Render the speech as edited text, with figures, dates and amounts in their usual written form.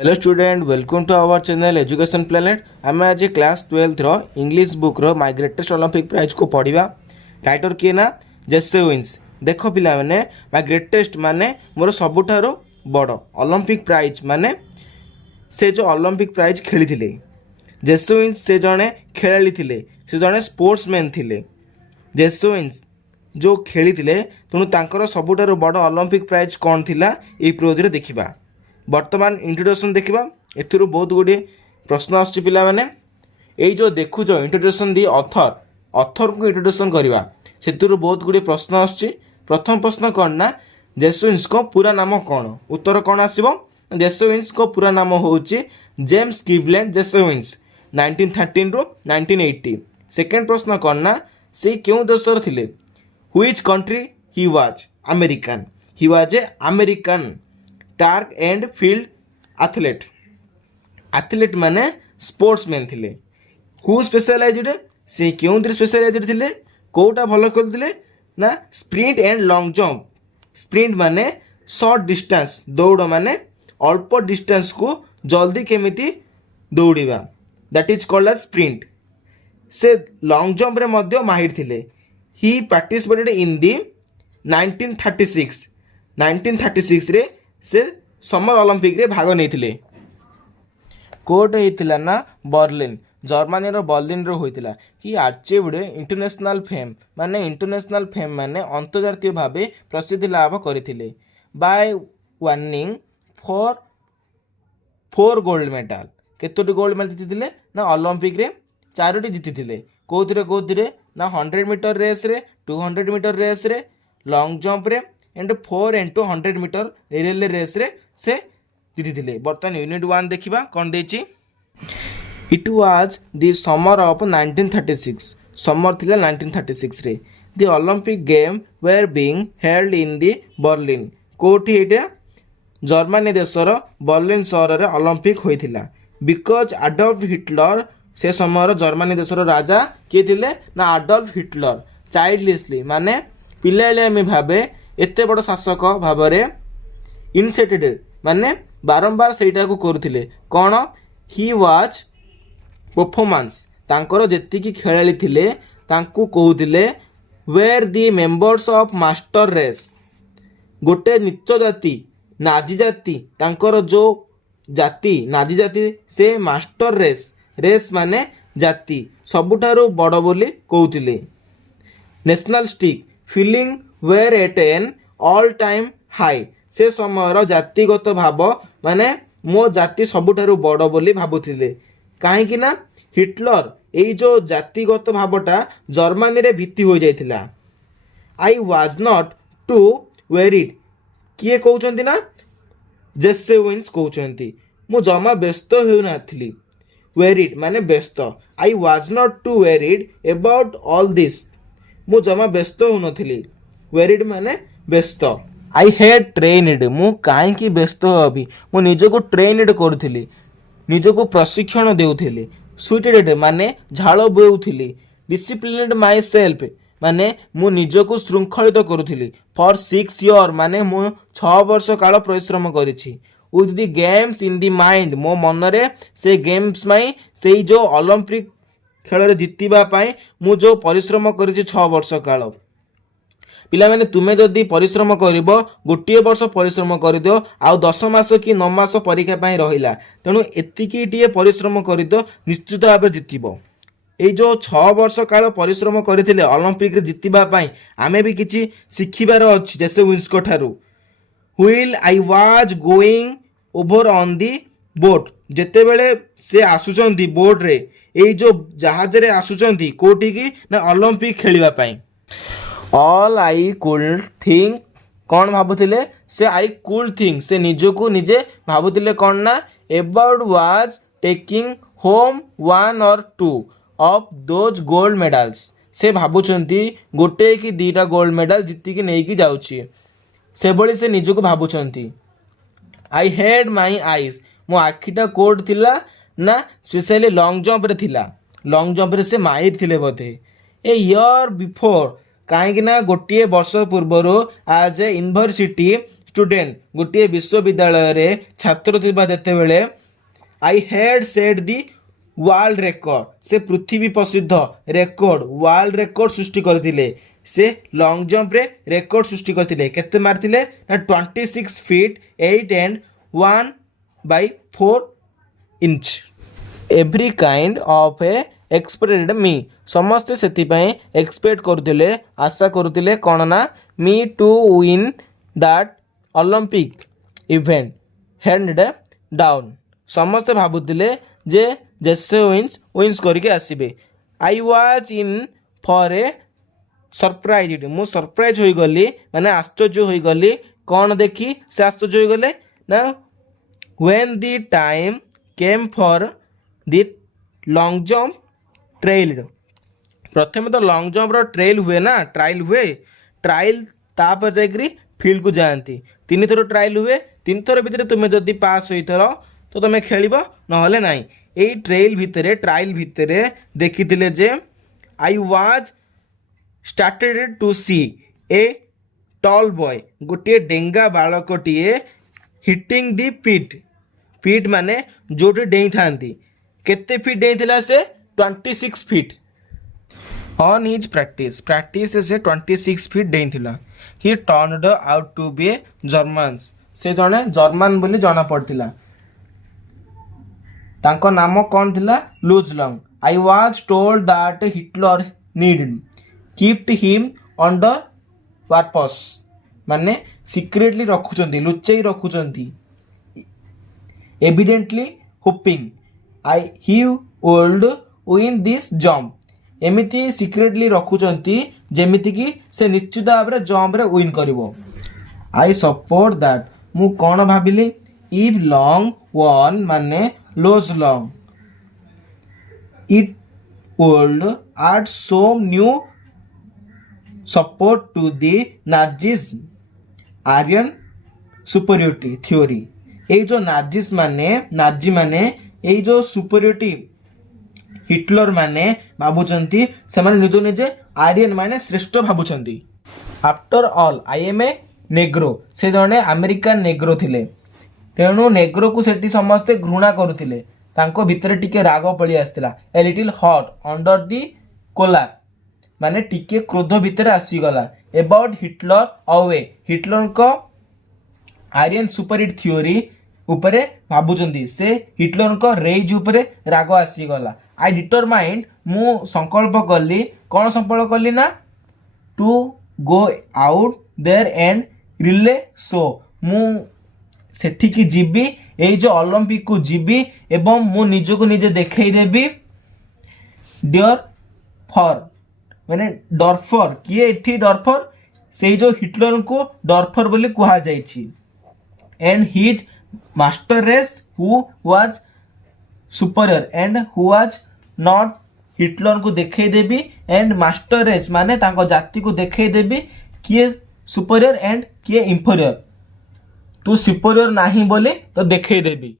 Hello student welcome to our channel education planet आम आज class 12 रो इंग्लिश बुक रो माय ग्रेटेस्ट ओलंपिक प्राइज को पढ़ा। राइटर किए ना जेसे विन्स। देख पिला माने माय ग्रेटेस्ट माने मोर सबुठारो बड़ ओलंपिक प्राइज माने से जो ओलंपिक प्राइज खेली थिले जेसे विन्स से जड़े खेलाड़ी थिले से जड़े स्पोर्ट्समैन थिले। जेसे विन्स जो खेली थिले तेणु तांकर सबुठारो बड़ ओलंपिक प्राइज कौन थिला ए प्रोज रे देखिबा। बर्तमान इंट्रोडक्शन देखा एथुरु बहुत गुड़े प्रश्न आसुची पिला माने एई जो देखुच इंट्रोडक्शन दी ऑथर को इंट्रोडक्शन करवा से बहुत गुड़े प्रश्न आसुची। प्रथम प्रश्न कौन ना जेसुइन्स को पूरा नाम कौन? उत्तर कौन आसीबो? जेसुइन्स को पूरा नाम होउची जेम्स क्लीवलैंड जेसुइन्स 1913 रो 1980। सेकेंड प्रश्न कौन ना से क्यों देशर थिले? Which country he was? American. He was a American track and field athlete. Athlete माने स्पोर्ट्समैन थिले। हु स्पेशलाइज्ड से क्यों स्पेशलाइज्ड थिले? कोटा भल खेलुथिले ना sprint and long jump. Sprint माने शॉर्ट डिस्टेंस दौड़ माने अल्प डिस्टेंस को जल्दी केमिति दौड़िबा that is called as sprint. से लॉन्ग जंप रे मध्य माहिर थिले। ही पार्टिसिपेटेड इन दी 1936 रे से समर ओलंपिक रे भाग नहीं। कोट होता ना बर्लिन जर्मनी रो बर्लिन रो होता। ही अचीव्ड इंटरनेशनल फेम माने इंटरनेशनल फेम माने अंतर्जातीय भाव प्रसिद्धि लाभ करथिले by winning four gold medal. केतोटी गोल्ड मेडल जीतिले ना ओलंपिक रे 4टी जीतिले। कोथिरे ना 100 मीटर रेस रे 200 मीटर रेस रे लॉन्ग जंप रे and 4 into 100 metre relay race रे से जीति। बर्तमान यूनिट 1 देखा कौन देची। It was the summer of 1936। Summer थिला 1936 रे। The Olympic game were being held in the Berlin. कोठी एटा जर्मनी देशर बर्लिन सहर रे ओलंपिक होइथिला। बिकॉज एडल्फ हिटलर से समय जर्मनी देशर राजा किए थिले ना एडल्फ हिटलर चाइल्डलिशली माने पिलालियामी भावे एते बड़ शासक भाव में इनसेटेड माने बारंबार सेटा को करुथिले। कौन? ही वाज परफॉर्मेंस तांकर जेतिकी खेलाड़ी थिले तांकू कहूथिले were the members of master race. गोटे नीच जाति नाजी जाति तांकर जो जाति नाजी जाति से मास्टर रेस माने जाति सबुठारु बड़ बोली कहूथिले। Nationalistic feeling were at an all time high. से समय जातिगत भाव माने मो जाति सबुठारु बड़ बोली भाबुथिले। काहेकि ना हिटलर एई जो जातिगत भावटा जर्मनी रे भीति हो जाइथिला। I was not too worried. किए कहउचंती ना जेसे विन्स कहउचंती मु जमा व्यस्त हेउ नाथिली। वेरिड माने व्यस्त। I was not too worried about all this. मु जमा व्यस्त हो नथिली। वेरिड माने व्यस्त। आई हैड ट्रेन्ड मु काहेकि व्यस्त हबी मु निजको ट्रेन्ड करूथिली निजको प्रशिक्षण देउथिली। सुइटेड माने झाड़ बोउथिली। डिसिप्लिन्ड माई सेल्फ माने मु निजको श्रृंखलित करूथिली। फॉर 6 years माने मु 6 वर्ष काल परिश्रम करिछि। With the games in the mind मो मनरे से गेम्स माई से जो ओलंपिक खेल जितवा पाई मु जो परिश्रम करिछि 6 वर्ष काल। पिला माने तुमे जदि परिश्रम करिवो गोटे वर्ष परिश्रम करदियो आउ 10 मास कि 9 मास परीक्षा पाई रहिला तेणु एतिकी टिए परिश्रम करदियो निश्चित भाव जितिबो। ए जो 6 वर्ष काल परिश्रम करथिले ओलंपिक रे जितिबा पाई आमे भी किछि सिखिबार अछि। जैसे विन्स को ठारू wheel I was going over on the boat जेते बेले से आसुचंती बोट रे ए जो जहाज रे आसुचंती कोठी की ना ओलंपिक खेलिबा पाई। ऑल आई कुड थिंक कौन भाबुथिले से आई कुड थिंक से निजको निजे भाबुथिले कौन ना about was taking home 1 or 2 of those gold medals. से भाबुचंती गोटे कि 2टा गोल्ड मेडल जितिकी नेकी जाउची से बळी से निजको भाबुचंती। आई हैड माई आईज मो आखिटा कोड थिला ना स्पेशली लॉन्ग जंप रे थिला। लॉन्ग जंप रे से माहिर थिले बोधे। ए ईयर बिफोर काहेकि ना गोटे वर्ष पूर्वर आज ए यूनिवर्सिटी स्टूडेंट गोटे विश्वविद्यालय छात्र थिबा जेतेबेले I had set the world record से पृथ्वी प्रसिद्ध रेकर्ड वर्ल्ड रेकर्ड सृष्टि करथिले से लॉन्ग जंप रे रेकर्ड सृष्टि करथिले केते मारथिले ना 26 feet 8 and 1/4 inch every kind of a expected me समस्ते से एक्सपेक्ट करुले आशा करुले कौन ना me to win that Olympic event hand down समस्ते भावुले जे जेसे विन्स करके आसबे I was in for a surprise मु सरप्राइज हो गली माने आश्चर्य हो गली कौन देखी से आश्चर्य हो गले ना when the time came for the long jump trail प्रथम तो लॉन्ग जंप रो ट्रेल हुए ना ट्रायल हुए ट्रायल तापर जाकरी फील्ड को जाती 3 थर ट्रायल हुए 3 थर भितर तुम्हें जदि पास होइथरो तो तुम्हें खेल नहले नाई ए ट्रेल भितर ट्रायल भितर देखी जे I was started to see a tall boy गोटे डेंगा बालकटीए हिटिंग दी पीट माने जोटे डेई थांती केते फीट डेई थिला से 26 फीट ऑन हिज प्रैक्टिस से 26 फीट डेई थिला he turned out to be a German से जने जर्मन बोली जना पड़तिला तांको नाम कौन थिला Luz Long I was told that Hitler need kept him under purpose माने सिक्रेटली रखुचंती लुचेई रखुचंती evidently hoping I he would win this jump एमिति सिक्रेटली रखुचंती जेमिति कि से निश्चित भाव रे जंप रे विन करिवो आई सपोर्ट दैट मु कोन भाबिली इफ लॉन्ग वन माने Luz Long it would add some new support to the Nazism Aryan superiority theory ये जो नाजिस माने ये जो सुपरियोरिटी हिटलर माने भावुचंती से माने निज निजे आर्यन माने श्रेष्ठ भावुचंती after all I am a Negro से जने अमेरिकन नेग्रो थिले तेणु नेग्रो को सेठी समस्ते घृणा करुथिले तांको भितर टिके राग पळी आस्तिला a little hot under the collar माने टिके क्रोध भितर आसीगला अबाउट हिटलर अवे हिटलर को आर्यन सुपरिट थ्योरी उपरे भाबुचंदी से हिटलर को रेज उपरे राग आसीगला आई डिटरमाइंड मु संकल्प कली कौन संकल्प कली ना to go out there and रिले शो मु सेठिकी जीबी ए जो ओलंपिक को जीबी एवं मु निजको निजे देखई देबी डियर फॉर माने डॉर्फर किए एठी डॉर्फर से जो हिटलर को डॉर्फर बोली कहा जाइछि and his master race who was superior and who was not Hitler को देखई देबी एंड मास्टर रेस माने तांको जाति को देखई देबी किए सुपीरियर एंड किए इंफीरियर तू सुपीरियर नाही बोले तो देखई देबी।